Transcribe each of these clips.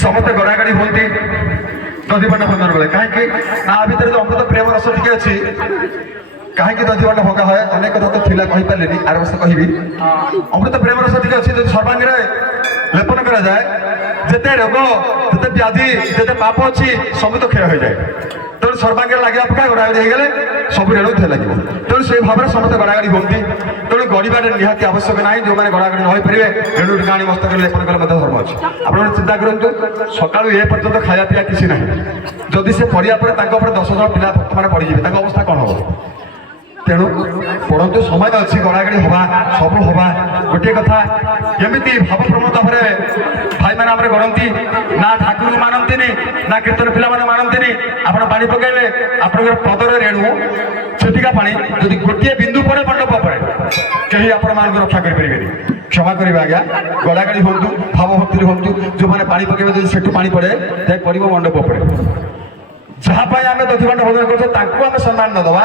समस्ते गड़ागड़ी होती दधिबाट बंधन बेले कहीं ना भितर जो अमृत प्रेम रस टी अच्छी कहीं दधिबाट भंगा है अनेक कथा तो थिला कही पारे आर वर्ष कहि अमृत प्रेम रस टी अच्छी जो सर्वांगी लेपन करा जाए जिते रोग जिते व्याधि जिते पाप अच्छी सब तो क्षय हो जाए तेणु सर्वांगे लगे अपेक्षा गड़ागड़ी होगले सब रेणु थे लगे तेणु से भाव में समस्त गड़ागड़ी होती तेणु गड़वा निहाती आवश्यक ना जो मैंने गड़ागड़ी न पारे रेणु टीका आनी मस्तक लेपन कले धर्म अच्छे आप चिंता करूँ सकालू ए पर्यटन खाया पीया किसी ना जदि से पढ़ा पर 10 जन पिला बर्तमान पढ़ीजे अवस्था कौन हम तेणु पढ़ु समय अच्छी गड़ागड़ी हवा सब हवा गोटे कथा एमती भाव प्रवणता भाई मैंने आम गढ़ती ना ठाकुर मानती ना कीर्तन पिला मानती आप पानी पकड़े आप पदर रेणु छुटिका पानी जदि गोटे बिंदु पड़े मंडप पड़े कहीं आपण मान रक्षा करें क्षमा करेंगे आज्ञा गड़ागड़ी हूँ भाव भक्ति हूँ जो मैंने पानी पकड़े जब से पानी पड़े जाए पड़ो मंडप पड़े जहाँपाई आम दधिबाट भोजन कर सम्मान न दवा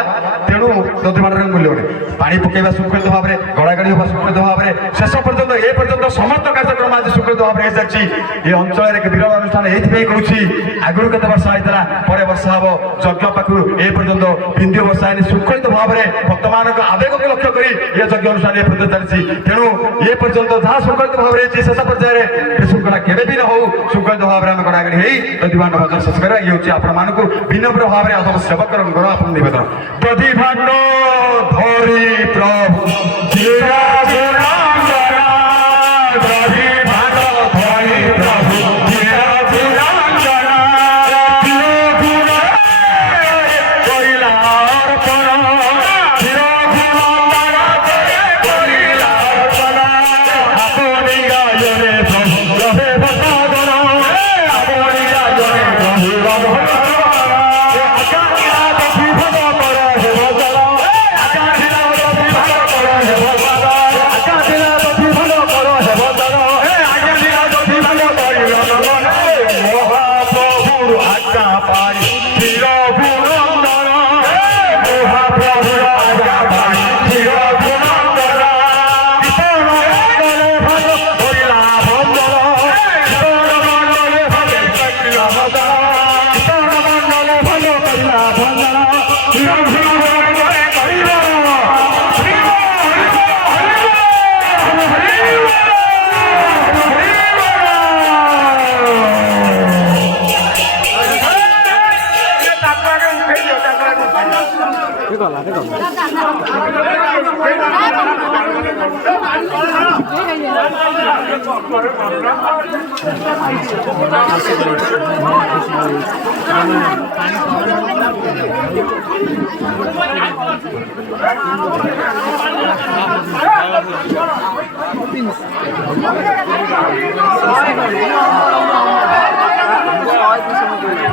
तेणु दधिबाट मूल्य नहीं पानी पकड़ा सुकृत भाव में गड़ागड़ी हाँ सुकृत भाव में शेष पर्यटन ए पर्यटन समस्त कार्यक्रम आज सुकृत भाव में सारी ये अंचल विरल अनुष्ठान ये कहूँ आगुरी केत वर्ष होता पर वर्ष हम यज्ञ पाखु ए पर्यटन बिंदु वर्षा है सुकृत भाव में भक्त मान आवेग को लक्ष्य कर यज्ञ अनुष्ठान ये पर्यटन चलती तेणु ये पर्यटन जहाँ सुकृत भाव में शेष पर्यायर श्रृंखला केवे भी न हो सुकृत भाव में आम गड़ागड़ी दधिबाट भोजन शेष कर ये हूँ आप विनम्र भाव में आसम सेवक निवेदन दधिबाट धरी प्रभु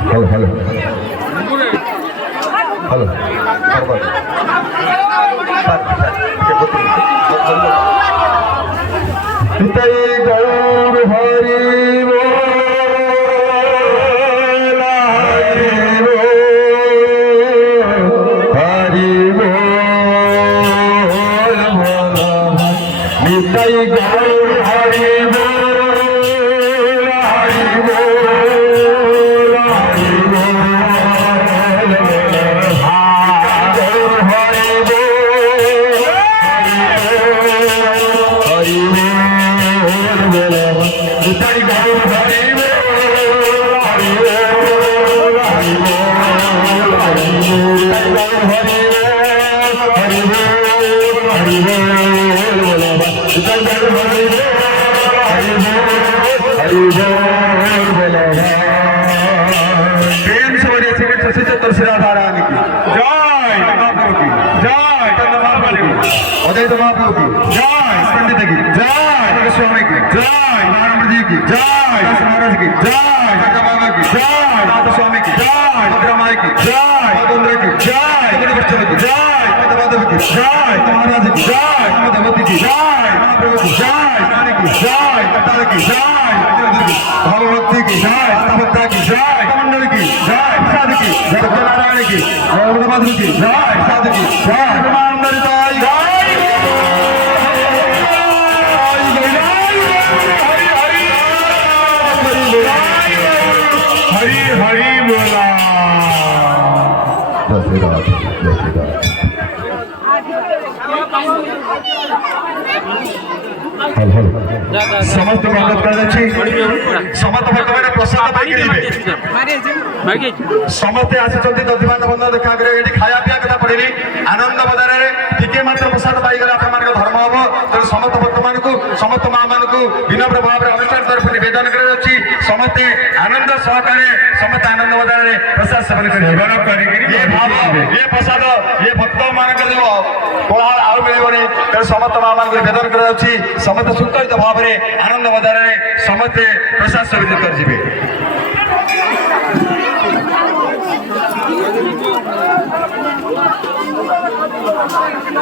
हेलो हेलो गौर हरि अजय महाप्रभु की जय, पंडित की जय, स्वामी की जय, महाराज जी की जय, महाराज की जय, बाबा की जय, नाथ स्वामी की जय, भद्रमाई की जय, मधुंद्र की जय, बच्चन की जय, माधव की जय, महाराज की जय, मधुमती की जय, महाप्रभु की जय, रानी की जय, कटार की जय, भगवती की जय, भक्ता की जय, मंडल की जय, प्रसाद की जय, सत्यनारायण की भगवती की जय, प्रसाद की जय, ब्रह्मांड जय श्री राधे जय श्री राधे। हल हल समस्त अनुरोध कराଯାଉଛି समस्त भक्तମାନେ ପ୍ରସାଦ ପାଇପାରିବେ ସମସ୍ତେ ଆସିଛନ୍ତି ଦଧିବାନ୍ଧ ବନ୍ଧ ଦେଖା କରିବେ ଏଠି ଖାଇବା ପିଇବା କଥା ପଡ଼ିନି ଆନନ୍ଦ ବଜାରରେ ଟିକେ ମାତ୍ର ପ୍ରସାଦ ପାଇଗଲେ ଆପଣମାନଙ୍କ ଧର୍ମ ହବ ତେଣୁ ସମସ୍ତ ଭକ୍ତମାନଙ୍କୁ ସମସ୍ତ ମା ମାନଙ୍କୁ ବିନମ୍ର ଭାବରେ ଅନୁଷ୍ଠାନ ତରଫରୁ ନିବେଦନ କରାଯାଉଛି ସମସ୍ତେ ଆନନ୍ଦ ସହକାରେ ସମସ୍ତେ ଆନନ୍ଦ ବଜାରରେ ପ୍ରସାଦ ସେବନ କରିବେ ଏ ଭାବ ଏ ପ୍ରସାଦ ଏ ଭକ୍ତମାନଙ୍କର ଯୋଉ କୋଳାହଳ ଆଉ ମିଳିବନି ତେଣୁ ସମସ୍ତ ମା ମାନଙ୍କୁ ନିବେଦନ କରାଯାଉଛି ସମସ୍ତେ ଶୃଙ୍ଖଳିତ ଭାବରେ ଆନନ୍ଦ ବଜାରରେ ସମସ୍ତେ ପ୍ରସାଦ ସେବନ କରିଯିବେ।